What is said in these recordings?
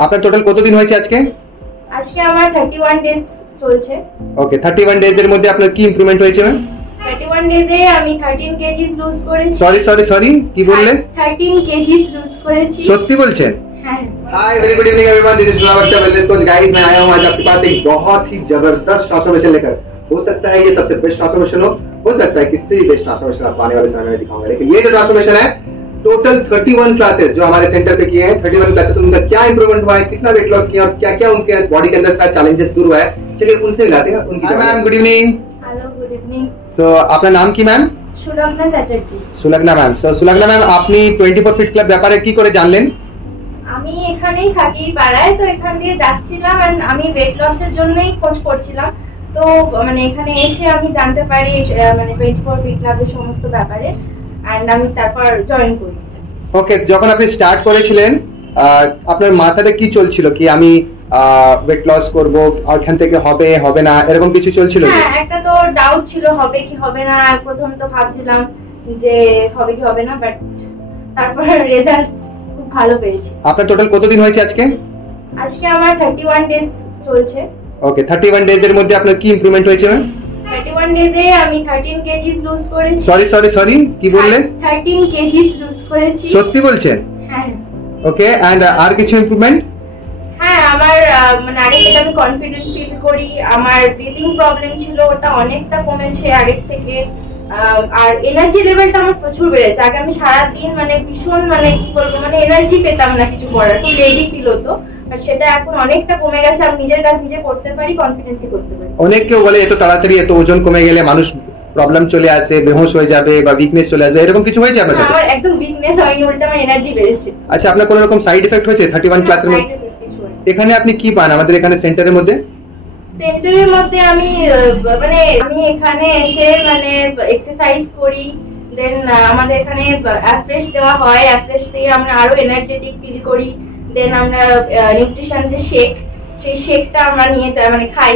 আপনার টোটাল কতদিন হয়েছে আজকে? আজকে আমার 31 ডেজ চলছে। ওকে, 31 ডেজ এর মধ্যে আপনার কি ইমপ্রুভমেন্ট হয়েছে ম্যাম? 31 ডেজে আমি 13 কেজিস লুজ করেছি। সরি কি বললেন? 13 কেজিস লুজ করেছি। সত্যি বলছেন? হ্যাঁ। Hi very good evening everyone, this is Gulabakhsha wellness coach. Guys मैं आया हूं आज आपके पास एक बहुत ही जबरदस्त ट्रांसफॉर्मेशन लेकर। हो सकता है ये सबसे बेस्ट ट्रांसफॉर्मेशन हो सकता है किससे भी बेस्ट ट्रांसफॉर्मेशन आपको आने वाले समय में दिखाऊंगा। लेकिन ये जो ट्रांसफॉर्मेशन है टोटल 31 क्लासेस जो हमारे सेंटर पे किए हैं, 31 क्लासेस उनका क्या इंप्रूवमेंट हुआ है, कितना वेट लॉस किया और क्या क्या उनके बॉडी के अंदर का चैलेंजेस दूर हुआ है, चलिए उनसे मिलाते हैं। उनकी ma'am good evening. Hello good evening. So আপনার নাম কি ma'am? Sulagna Chatterjee. Sulagna ma'am. So Sulagna ma'am, আপনি 24 ফিট ক্লাব ব্যাপারে কি করে জানলেন? আমি এখানেই থাকি পাড়ায়, তো এখান দিয়ে যাচ্ছিলাম আর আমি ওয়েট লসের জন্যই খোঁজ করছিলাম। তো মানে এখানে এসে আমি জানতে পারি মানে 24 ফিট ক্লাবের সমস্ত ব্যাপারে, এন্ড আমি তারপর জয়েন করি। ওকে, যখন আপনি স্টার্ট করেছিলেন আপনার মাথাতে কি চলছিল কি আমি ওয়েট লস করব, ওখান থেকে হবে হবে না এরকম কিছু চলছিল? হ্যাঁ, একটা তো ডাউট ছিল হবে কি হবে না। প্রথম তো ভাবছিলাম যে হবে কি হবে না, বাট তারপর রেজাল্ট খুব ভালো পেয়েছি। আপনার টোটাল কতদিন হয়েছে আজকে? আজকে আমার 31 ডেজ চলছে। ওকে, 31 ডেজ এর মধ্যে আপনার কি ইমপ্রুভমেন্ট হয়েছে ম্যাম? 31 ডেজে আমি 13 কেজিস লুজ করেছি। সরি কি বললেন? 13 কেজিস লুজ করেছি। সত্যি বলছেন? হ্যাঁ। ওকে, এন্ড আর কিছু ইমপ্রুভমেন্ট? হ্যাঁ, আমার মানে আগে থেকে আমি কনফিডেন্ট ফিল করি। আমার ব্রিদিং প্রবলেম ছিল, ওটা অনেকটা কমেছে আগের থেকে। আর এনার্জি লেভেলটা আমার প্রচুর বেড়েছে। আগে আমি সারাদিন মানে ভীষণ মানে কি বলবো মানে এনার্জি পেতাম না কিছু করার, একটু লেজি ফিল হতো। আর সেটা এখন অনেকটা কমে গেছে। আমি নিজের কাজ নিজে করতে পারি, কনফিডেন্টলি করতে পারি। অনেক কেউ বলে এত তাড়াতাড়ি এত ওজন কমে গেলে মানুষ প্রবলেম চলে আসে, বেহুশ হয়ে যাবে বা উইকনেস চলে আসবে, এরকম কিছু হয়েছে আপনার সাথে? আমার একদম উইকনেস হয়নি, উল্টা আমার এনার্জি বেড়েছে। আচ্ছা, আপনার কোনো রকম সাইড এফেক্ট হয়েছে 31 ক্লাসের মধ্যে? এখানে আপনি কি পান আমাদের এখানে সেন্টারের মধ্যে? সেন্টারের মধ্যে আমি মানে আমি এখানে এসে মানে এক্সারসাইজ করি, দেন আমাদের এখানে অ্যাফ্রেশ দেওয়া হয়। অ্যাফ্রেশ দিয়ে আমরা আরো এনার্জেটিক ফিল করি। দেন আমরা নিউট্রিশন যে শেক, সেই শেকটা আমরা নিয়ে যাই মানে খাই।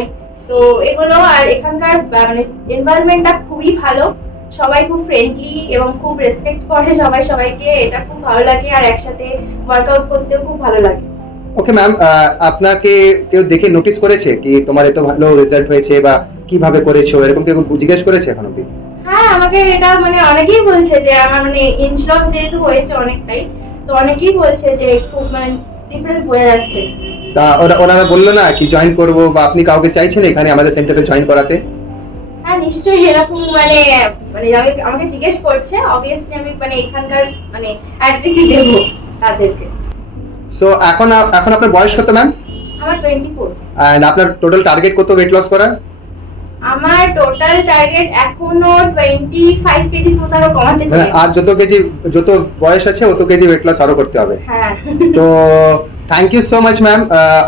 তো এগুলো আর এখানকার মানে এনভায়রনমেন্টটা খুবই ভালো। সবাই খুব ফ্রেন্ডলি এবং খুব রেসপেক্ট করে সবাই সবাইকে। এটা খুব ভালো লাগে আর একসাথে ওয়ার্কআউট করতেও খুব ভালো লাগে। ওকে ম্যাম, আপনাকে কেউ দেখে নোটিস করেছে কি তোমার এত ভালো রেজাল্ট হয়েছে বা কিভাবে করেছো, এরকম কেউ জিজ্ঞেস করেছে এখন অবধি? হ্যাঁ, আমাকে এটা মানে অনেকেই বলছে যে আমার মানে ইঞ্চ লস যেহেতু হয়েছে অনেকটাই, তো অনেকেই বলছে যে খুব মানে ডিফারেন্স হয়ে যাচ্ছে। তা ওনারা বললো না কি জয়েন করবো বা আপনি কাউকে চাইছেন এখানে আমাদের সেন্টারে জয়েন করাতে? হ্যাঁ নিশ্চয়ই, এরকম মানে মানে আমাকে জিজ্ঞেস করছে। অবভিয়াসলি আমি মানে এখানকার মানে অ্যাড্রেসই দেবো তাদেরকে। সো এখন আপনার বয়স কত ম্যাম? আমার 24। এন্ড আপনার টোটাল টার্গেট কত ওয়েট লস করার? আমার টোটাল টার্গেট এখনো 25 কেজি মতো আরো কমাতে চাই। আর যত বয়স আছে তত কেজি ওয়েট লস আরো করতে হবে। হ্যাঁ। तो thank you so much ma'am.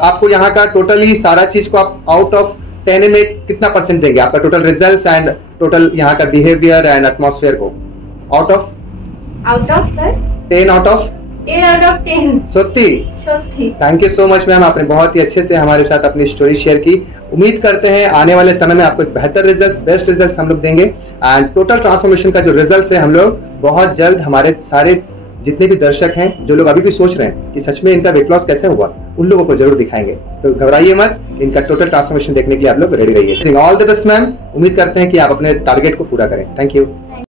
आपको यहाँ का टोटली सारा चीज को आप आउट ऑफ 10 में कितना परसेंट देंगे? आपका टोटल रिजल्ट्स एंड टोटल यहाँ का बिहेवियर एंड एटमॉस्फेयर को out of sir 10 out of 10। Satti? Thank you so much ma'am, आपने बहुत ही अच्छे से हमारे साथ अपनी स्टोरी शेयर की। उम्मीद करते हैं आने वाले समय में आपको बेहतर रिजल्ट्स, बेस्ट रिजल्ट्स हम लोग देंगे। एंड टोटल ट्रांसफॉर्मेशन का जो रिजल्ट्स है हम लोग बहुत जल्द हमारे सारे जितने भी दर्शक हैं, जो लोग अभी भी सोच रहे हैं कि सच में इनका वेट लॉस कैसे हुआ, उन लोगों को जरूर दिखाएंगे। तो घबराइए मत, इनका टोटल ट्रांसफॉर्मेशन देखने के लिए आप लोग रेडी रहिए। ऑल द बेस्ट मैम, उम्मीद करते हैं कि आप अपने टारगेट को पूरा करें। Thank you.